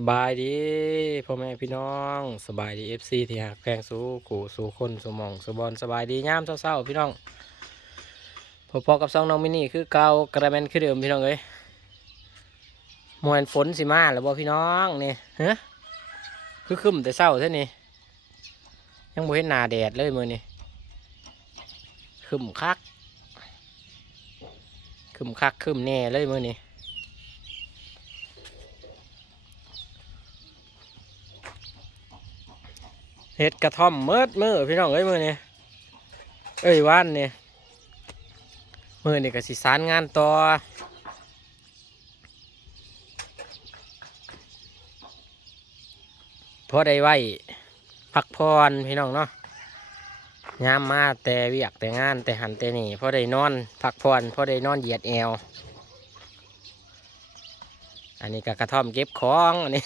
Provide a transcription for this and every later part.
สบายดีพ่อแม่พี่น้องสบายดีเอฟซีที่หักแพงสู้กูสู้คนสู้หมองสู้บอลสบายดียามเศร้าๆพี่น้องพอๆกับซองน้องมินี่คือเกากระแมนคือเดิมพี่น้องเอ้ยมวนฝนสิมาแล้วบ่พี่น้องนี่ฮะคือคึมแต่เศร้าเท่านี้ยังบ่เห็นหน้าแดดเลยมือนี้คึมคักคึมคักคึมแน่เลยมือนี้ เห็ดกระท่อมเมิดมือพี่น้องเอ้ยมือนี่เอ้ยว่านนี่มือนี่ก็สิสารงานต่อพอได้ไว้พักพรพี่น้องเนาะยามมาแต่เวียกแต่งานแต่หันแต่นี่พอได้นอนพักพรพอได้นอนเหยียดแอว อันนี้ก็กระท่อมเก็บของอันนี้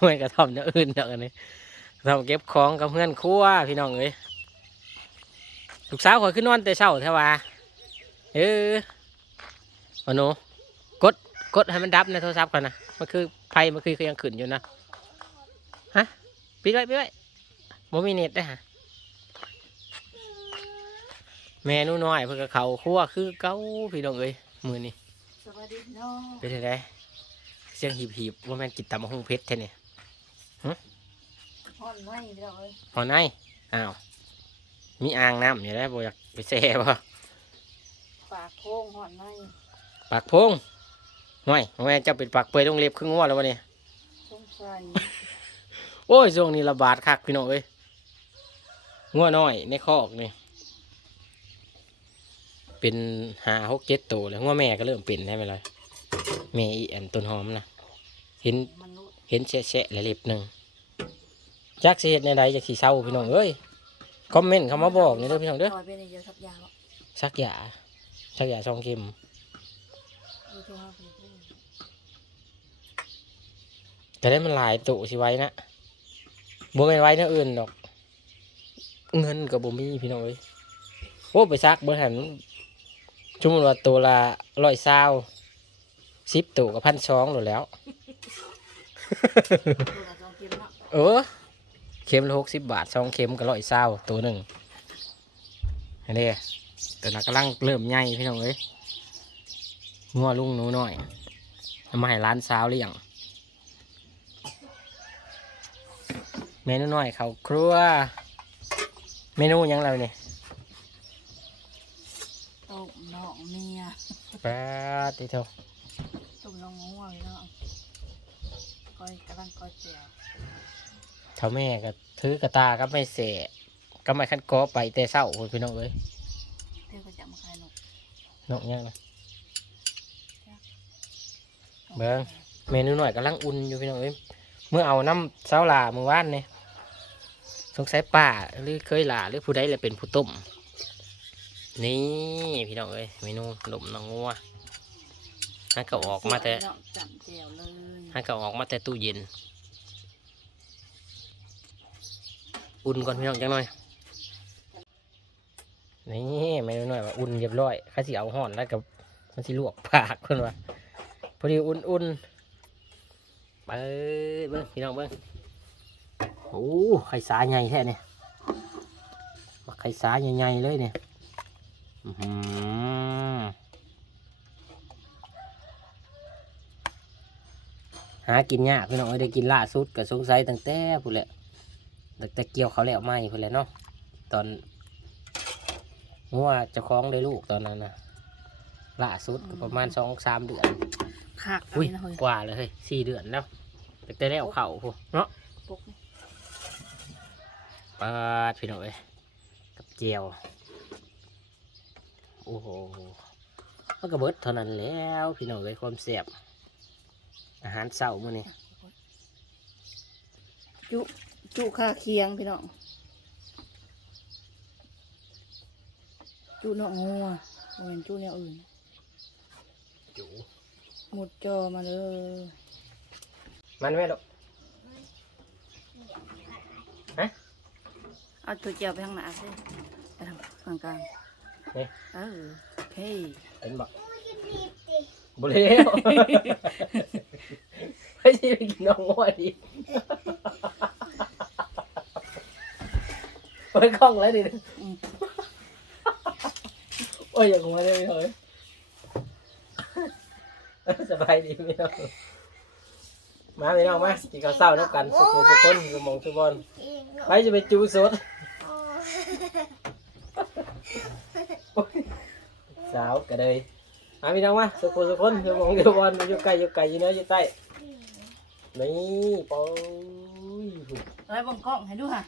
ห้วยกระท่อมเนื้ออื่นเด้ออัน นี้เราเก็บของกับเพื่อนครัวพี่น้องเอ้ยลูกสาวขอยขึ้นนอนแต่เช้าแท้ว่าเออวหนูกดกดให้มันดับในโทรศัพท์ก่อนนะมันคือไฟมันคือคือยังขึ้นอยู่นะฮะปิดไว้ปิดไว้โมมีเน็ตได้อฮะแม่หนูน้อยเพื่อกับเขาครัวคือเก้าพี่น้องเอ้ยมือนี่สวัสดีพี่น้องเป็นไงเสียงหีบหีบๆว่าแม่นกินตำมะฮุงเพชรแท้เนี่ย ห่อนไหมพี่น้องเอ้ยพอไหนอ้าว มีอ่างน้ำอยู่แล้วบ่อยากไปแช่บ่ปากโค้งห่อนไหมปากพงห่วยแม่เจ้าเป็นปากเปยต้องเล็บครึ่งงวดแล้ววะเนี่ยสงสัยโอ้ยช่วงนี้ระบาดคักพี่น้องเอ้ยงัวน้อยในคอกนี่ เป็นหาหกเจ็ดตัวแล้วงัวแม่ก็เริ่มเป็นใช่ไหมล่ะแม่อีแอนต้นหอมนะเห็นมนุษย์เห็นแฉะๆและเล็บหนึ่ง จักสิเฮ็ดในใดจากสีเศร้าพี่น้องเอ้ยคอมเมนต์เข้ามาบอกนี่เด้อพี่น้องเด้อคอยเป็นไอ้เดียวทับยาบ่สักยาสักยาซองเข็มดูโทรหาพี่พูดจะได้มันหลายตุสิไว้นะบ่แม่นไว้เนื้ออื่นดอก เงินกับบ่มีพี่น้องเอ้ยโอ้ไปซักเบิ่หันชุมติว่าตัวละร้อยเศร้าสิบตัวกับพันสองหมดแล้ว ดูหน้าจอเกมเนาะ เออ เข็มละหกสิบบาทสองเข็มก็ร้อยเศร้าตัวหนึ่งอันนี้ตัวนั้นกำลังเริ่มใหญ่พี่น้องเอ้ยงัวลุงหนูหน่อยเอามาให้ร้านสาวเลี้ยงเมนูหน่อยเขาวครัว เมนูหยังเราเนี่ยต้มน้องเมียแป๊ดทีเดียวต้มน้องงัวพี่น้องคอยกำลังคอยเจียว เท่าแม่ก็ถือกระตาก็ไม่เสะก็ไม่คันกอไปแต่เศร้าพุ่นพี่น้องเอ้ยเพื่อก็จะมาขายนกนกยังนะเบิ่งเมนูหน่อยกำลังอุ่นอยู่พี่น้องเอ้ยเมื่อเอาน้ำเสาหลาเมื่อวานเนี่ยสงสัยป้าหรือเคยหลาหรือผู้ใดเลยเป็นผู้ต้มนี่พี่น้องเอ้ยเมนูขนมน้องงัวให้ก็ออกมาแต่เนาะจำเจียวเลยให้ก็ออกมาแต่ตู้เย็น อุ่นก่อนพี่น้องจังหน่อยนี่เมนูหน่อยว่าอุ่นเรียบร้อยข้าสิเอาห่อนแล้วกับมันสิลวกปากคนว่าพอดีอุ่นๆเบิ้งเบิ้งพี่น้องเบิ้งโอ้ไข่สาใหญ่แท้เนี่ยว่าไข่สาใหญ่ๆเลยเนี่ยอื้อหากินยากพี่น้องได้กินล่าสุดก็สงสัยตั้งแต่พูดแหละ แต่เกี่ยวเขาแล้วไหมพูดแหละเนาะตอนงัวเจะคล้าของได้ลูกตอนนั้นนะล่าสุดก็ประมาณสองสามเดือนคักอุ้ยนะเฮ้ยกว่าเลยเฮ้ยสี่เดือนแล้วแต่แต่ได้เอาเข่าพูเนาะปุ๊กนี่ปาดพี่น้องเอ้ยกับเจียวโอ้โหมันก็เบิดเท่านั้นแล้วพี่น้องเอ้ยความเสียบอาหารเช้ามื้อนี้จุ จุข้าเคียงพี่น้องจุน้องงัวบ่แม่นจุแนวอื่น จูหมุดจอมาเลยมันไม่หรอกเอาตัวเจียวไปทางหน้าสิไปทางฝั่งกลางนี่เออโอเคเห็นบอกบุเรียวไม่ใช่ไปกินน้องงัวดิ โอ้ยคล่องแล้วดิอืม โอ้ยอย่างงัวเลยพี่น้องเอ้ยสบายดีพี่น้องมาพี่น้องมากินข้าวเศร้าแล้วกันสุขุสุขคนสมองสุบอลไปจะไปจูสดโอ้ยสาวกระเดยมาพี่น้องมาสุขุสุขคนสมองสุบอลอยู่ใกล้อยู่ไกลอยู่เหนื้ออยู่ใต้นี่ปอยไว้เบังกล้องให้ดูค่ะ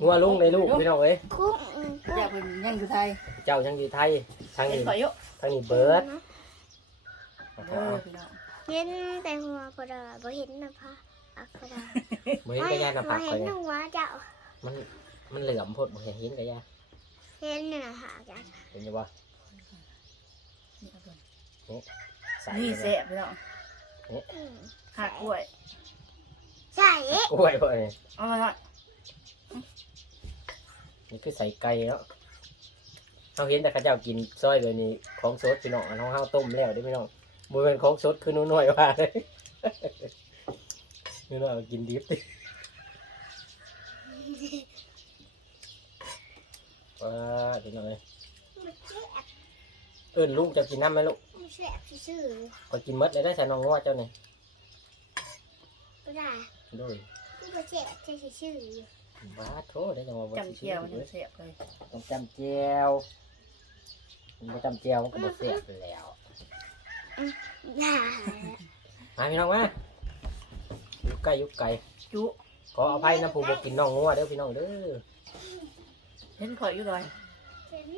งัวลุงในลูกพี่น้องเอ้ยอยากเป็นยังอยู่ไทยเจ้ายังอยู่ไทยทางเห็นนี้ข่อยเยอะทางนี้เบิร์ดเด้อพี่น้องเห็นแต่หัวก็ได้บ่เห็นนะพะอักก็ได้บ่เห็นกระยาน้ำบ่ผักเห็ไปนเนี่ยหัวเจ้ามันมันเหลื่อมโพดบ่เห็นเห็นกระยาเห็นน่ะหาจ้ะเห็นอยู่บ่นี่เอาก่อนใส่นี่ไปแซ่บพี่น้องอืมหักกล้วยใช่กล้วยบ่เนี่ยเอามาหน่อย นี่คือใส่ไก่เนาะเราเห็นแต่เข้าเจ้ากินซอยแบบนี้ของสดพี่น้องอันน้องเฮาต้มแล้วเด้อพี่น้องบ่เป็นของสดคือหน้อยๆว่าเลยนี่น้อยเอากินดิบดิว้าพี่น้องเอ้ยมันแซ่บเอิ้นลูกจะกินน้ำไหมลูกมันแซ่บซื่อก็กินหมดเลยได้ใส่น้องง้อเจ้านี่ๆก็ได้โดยที่บ่แซ่บซื่อ บ้าโทษได้จังหวะบ่จำเจียวมันยังแซ่บเลยต้องจำเจียวมันบ่จำเจียวมันก็บ่เสียบแล้วๆอย่ามาพี่น้องมายุกไก่ยุกไก่จุขออภัยนะผู้บ่กินน้องงัวเด้อพี่น้องเด้อเห็นข่อยอยู่เลยเห็น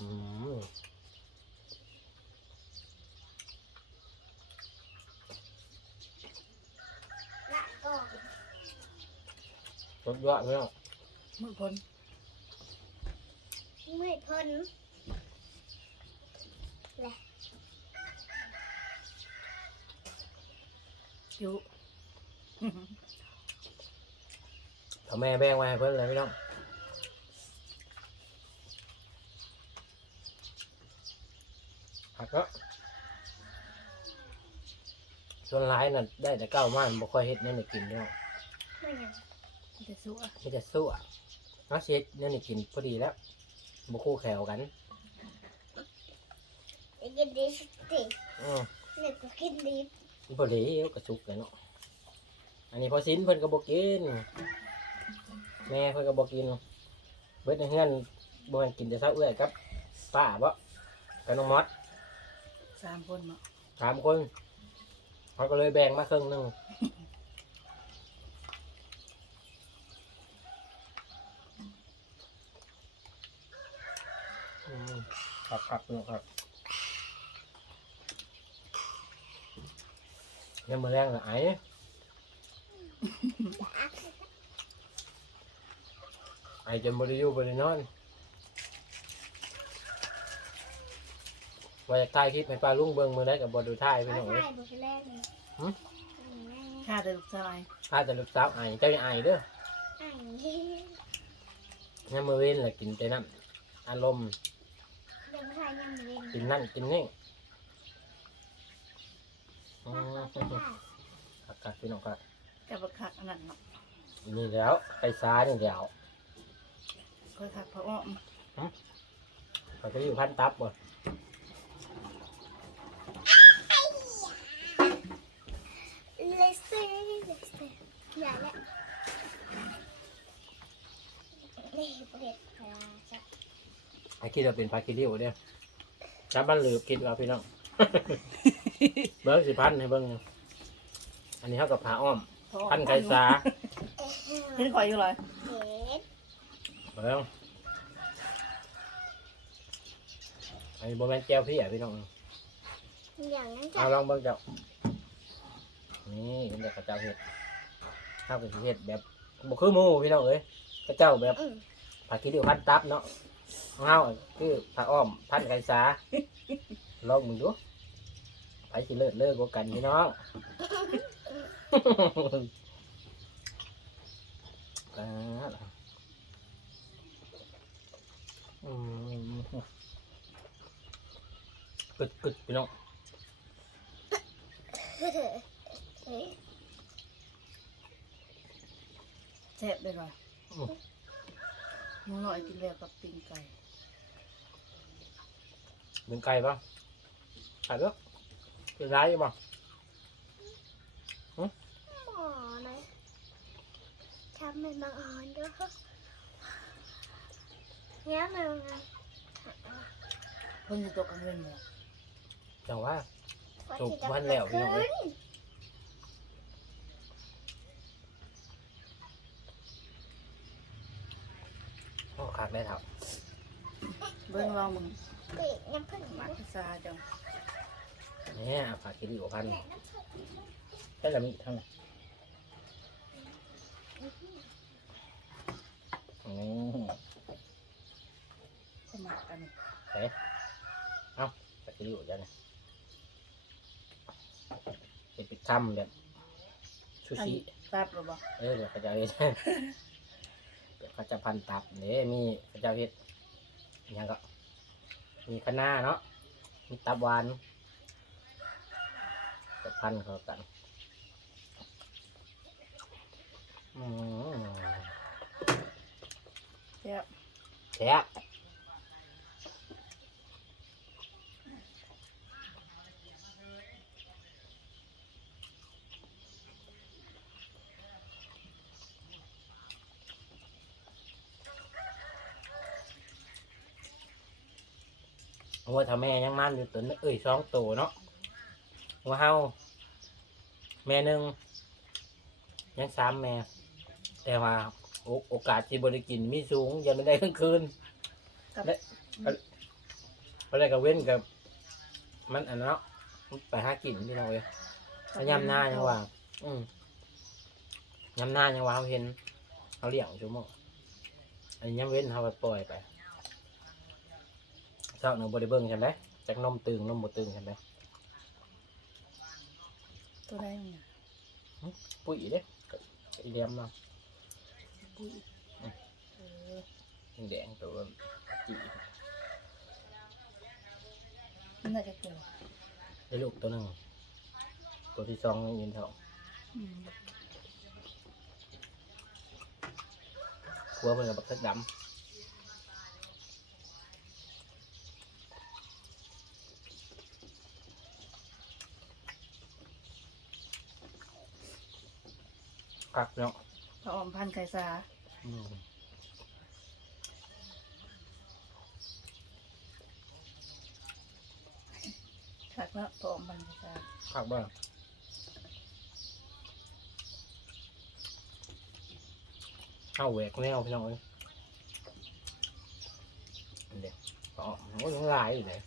อืม ละก่อน รสยอดพี่น้องมือพ้นไม่พ้นจุถ้าแม่แบ่งไว้ให้เพิ่นเลยพี่น้องผักเนาะส่วนหลายน่ะได้แต่เก้ามันบ่ค่อยเฮ็ดแนั่นนี่กินพี่น้องไม่ยัง มันจะสู้อะมีแต่สู้อะเนาะเช็ดแนั่นนี่กินพอดีแล้วบ่คู่แขวกันไอ้กินดิสติอือเนี่ยก็กินดิบมันบ่เหลวก็สุกเลยเนาะ อันนี้พอสินเพิ่นก็บ่กิน แม่เพิ่นก็บ่กิน เบิดในเฮือนบ่แม่นกินแต่เช้าเอื้อยกับป้าบ่กับน้องมอสสามคนเนาะสามคนเขาก็เลยแบ่งมาครึ่งหนึงอืม ครับครับพี่น้องครับยังมือแรงเหรอไอ้ไอ้จนบริยูบริโนอนว่าจะถ่ายคลิปให้ปลาลุงเบิงมือได้กับบริถ่ายพี่เอาน้องเลยใช่บุกแรกเลยหืมอืมข้าแต่ลูกชายถ้าแต่ลูกสาวไอ้เจ้าอย่าไอ้เด้ออันนี้งั้นมือเว้นแหละกินแต่น้ำอารมณ์เดี๋ยว ไม่ใช่ยังไม่เล่นกินนั่นกินนี่อืตักมก็ได้ครับครับพี่น้องครับกับบักคักอันนั้นเนาะนี่แล้วไปซ้ายนี่เดียวค่อยคักเพราะอ้อมเขาจะอยู่พันตับบ่เลสเตอร์เลสเตอร์อย่าละนี่เผ็ดอ่าจะ ไอ้คิดว่าเป็นพาคิริวเด้อจับบ้านหลือคิดว่าพี่น้อง เบิ้งสิพันให้เบิ้งอันนี้เขากับผาอ้อมเพราะอ้อม พันไก่สาเห็นข่อยอยู่เลยเผ็ดเบิ้งอันนี้โบแมนแก้วพี่อะพี่น้องอย่างนั้นจะเอาลองเบิ้งเจ้านี่เห็นแต่กระเจ้าเห็ดข้าวกับเห็ดแบบบ่คือหมูพี่น้องเอ้ยกระเจ้าแบบอืมผักขี้ริ้วพันตับเนาะ ของเฮาคือผักอ้อมพันไก่สาลองมึงดูไปสิเลิศเลิกกว่ากันพี่น้องอ่าอืมกึดกึดพี่น้องแซ่บเลยว่ะหนู หน่อยกินแล้วกับปิ้งไก่เป็นไก่ปะขายด้วยเป็นร้ายอยู่ปะหมอนะทำเป็นบางอ่อนด้วยเนี่ยมันไงเพิ่นจะตกกลางเว้นเลยจังว่า ถูกวันแล้วพี่น้องเอ้ยโคักได้เท่าเบิ่งว่ามึงปีกน้ำผึ้งมัมันกซาจังเนี่ยผักกินอยู่พันแค่ละมิเท่าไหร่อืมสมัครกันเฮ้ยเอ้าผักกินอยู่จังเนี่ยเป็นปิดถ้ำแบบชูอันชิตับหรือบ่เออเดี๋ยวเขาจะเอาเฮ็ดเดี๋ยว เขาจะพันตับเนี่ยมีเขาจะเอาเฮ็ดอหยังก็ มีคะน้าเนาะมีตับหวานจะพันเขากันอืมแซ่บแซ่บ โอ้ยถ้าแม่ยังมันอยู่ตัวนึงเอ้ยสองตัวเนาะหัวเฮาแม่หนึ่งยังสามแม่ แต่ว่าโอโอกาสที่บริกินมีสูงอยังไม่ได้ทั้งคืนกับ และเพราะอะไรก็เว้นกับ มันอันนั้นเนาะมันไปหากินพี่น้องเว้ยถ้ายำหน้ายังว่า อืมยำหน้ายังว่าเขาเห็นเขาเลี้ยงชั่วโมงอันนี้ยังเว้นเขาไปปล่อยไป เช้าหนึ่งบริเบิ้งใช่ไหมจากนมตึงนมบตึงใช่ไหมตัวใดมึงน่ะปุ๋ยเด้ก็ไอเดียมเนาะปุ้ยเออแดงๆตัวจีมันน่าจะเกี่ยวได้ลูกตัวหนึ่งตัวที่สองยืนเท่าอืมหัวมันกับบักเทิดดำ คักเนาะพระออมพันธุ์ไก่ซาอืมคักเนาะพระออมพันธุ์ไก่ซาคักบ้างเอาแหวกแนวพี่น้องเอ้ยอันเดียวอ๋อโอ้ยยังหลายอยู่เลย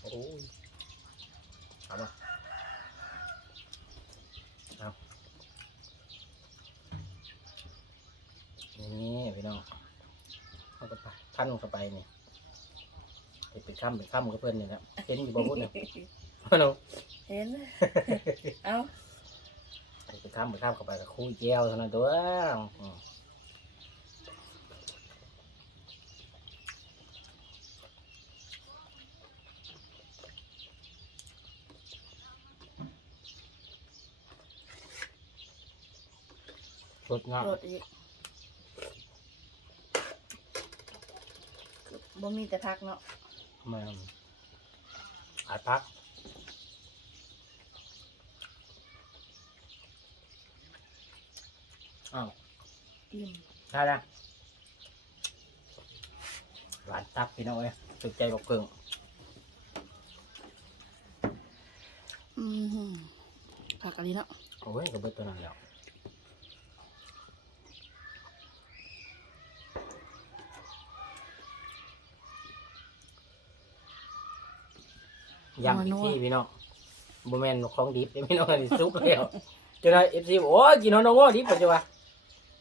โอ้ยเอามาเอานี่พี่น้องเอาก็ไป พันเข้าไปนี่ไปเป็นข้ามเป็นข้ามกับเพื่อนนี่แหละเห็นอยู่บ่พูดเนี่ยฮัลโหลเห็น เอ้าไปข้ามไปข้ามเข้าไปกับคุยแก้วเท่านั้นตัวอืมสดงามโดดอีก บ่มีแต่พักเนาะแม่นอาพัก อ้าวอิ่มได้แล้วหวานตับพี่น้องเอ้ยสุดใจบอกเกิงอืมผักอะไรเนาะ โอ้ยกับเบิดตัวนั้นแล้ว ยำอีกที่พี่น้องบ่แม่นของดิบเด้พี่น้องอันนี้ซุปแล้วจนได้เอฟซีโอ้ยกินน้องว่าดิบปัจจุบัน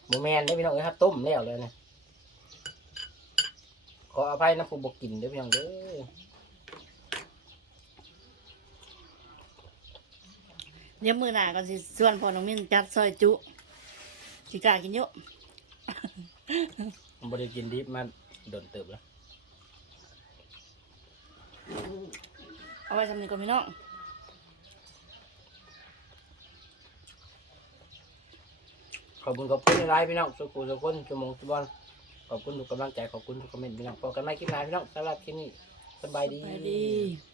บ่แม่นได้พี่น้องเอ้ยครับต้มแล้วเลยนะขออภัยนะผู้บ่กินเด้อพี่น้องเด้อเดี๋ยวมือหน้าก่อนสิส่วนพอน้องมิ้นจัดซอยจุสิกล้ากินเยอะบ่ได้กินดิบมาโดนเติบแล้ว เอาไว้ทำนี้ก่อนพี่น้องขอบคุณขอบคุณหลายพี่น้องสุขุสุขคนชั่วโมงทุกวันขอบคุณทุกกำลังใจขอบคุณทุกคอมเมนต์พี่น้องพบกันไหม่คลิปหน้าพี่น้องสำหรับคลิปนี้สบายดี